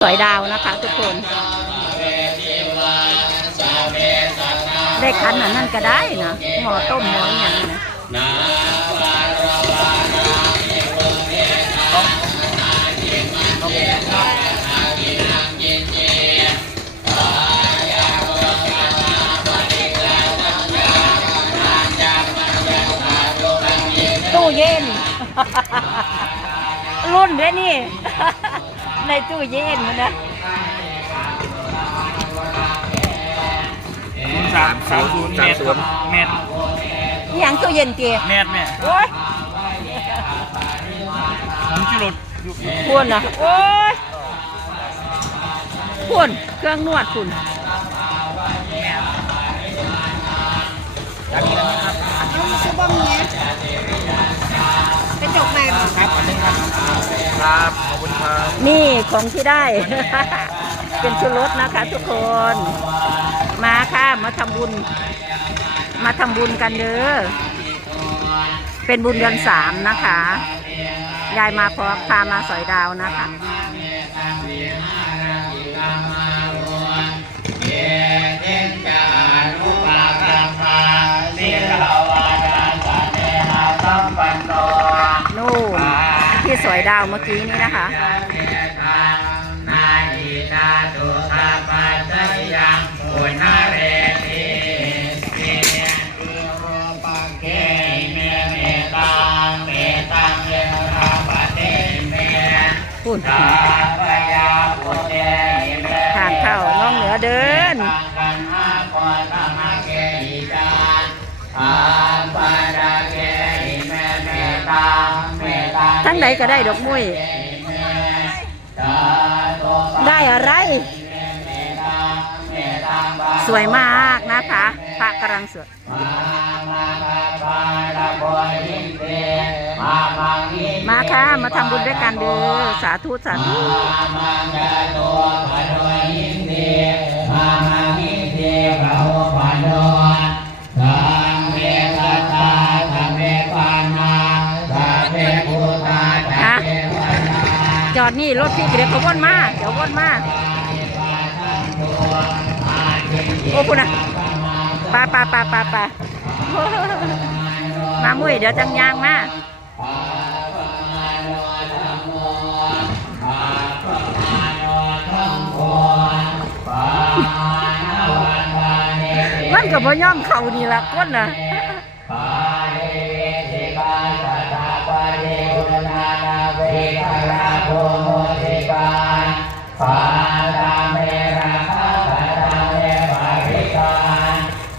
สวยดาวนะคะทุกคน ได้คันอันนั้นก็ได้นะหมอต้มหมออย่างนี้นะตู้เย็น รุ่นเด้นี่ ในตู้เย็นมั นนะสามสามศูนย์เมตรครับเมตรอหย่างตู้เย็นเกียเมตรเนี่ยโอ้ยผมจิรดอยู่พุ่นนะโอ้ยพุ่นเครื่องนวดพุ่นจากนี้นะครับเป็นจกใหม่ครับอันนี้ครับครับขอบคุณครับนี่ของที่ได้ เป็นชุดรถนะคะทุกคน มาค่ะ มาทำบุญ มาทำบุญกันเด้อ เป็นบุญเดือนสามนะคะ ยายมาพร้อมพามาสอยดาวนะคะนู่นที่สอยดาวเมื่อกี้นี้นะคะ พุ่นทางเข้าน้องเหนือเดินทั้งใดก็ได้ดอกมุ้ยได้อะไร สวยมากนะคะพระกำลังสวย มาค่ะ มาทำบุญด้วยกันเด้อสาธุสาธุฮะจอดนี่รถพี่เดี๋ยวเขาวนมา เดี๋ยววนมา โอ้คุณอะปลาปลาปลาปลาปลามามุ้ยเดี๋ยวจังยางมา มันกับพ่อย่อมเขานี่ละก้นนะ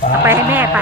เอาไปให้แม่ไป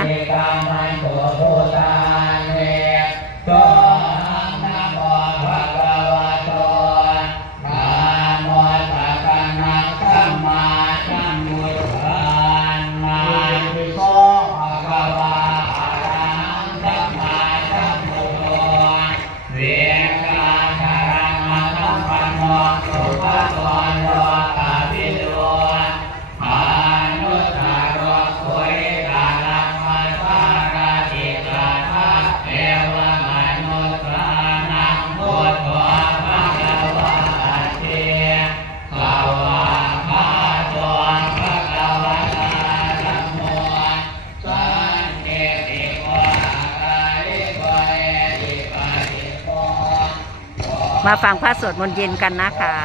มาฟังพระสวดมนต์เย็นกันนะคะ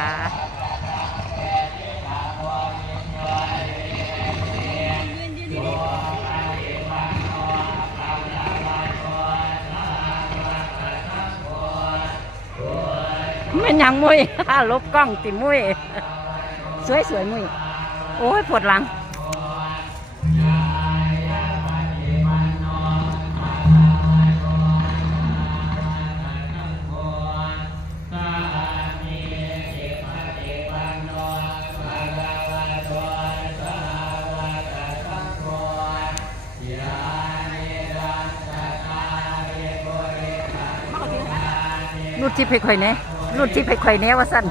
มันยังมุ้ยลบกล้องติมุ้ย สวยสวยมุ้ย โอ้ยปวดหลัง รูดที่ไปข่อยแหน่รูดที่ไปข่อยแหน่ว่าสั้น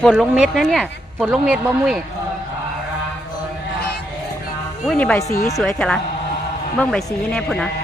ฝนลงเม็ดนะเนี่ยฝนลงเม็ดบ่มุ้ยอุ้ยนี่ใบสีสวยเถอะละเบิ่งใบสีแน่พุ่นนะ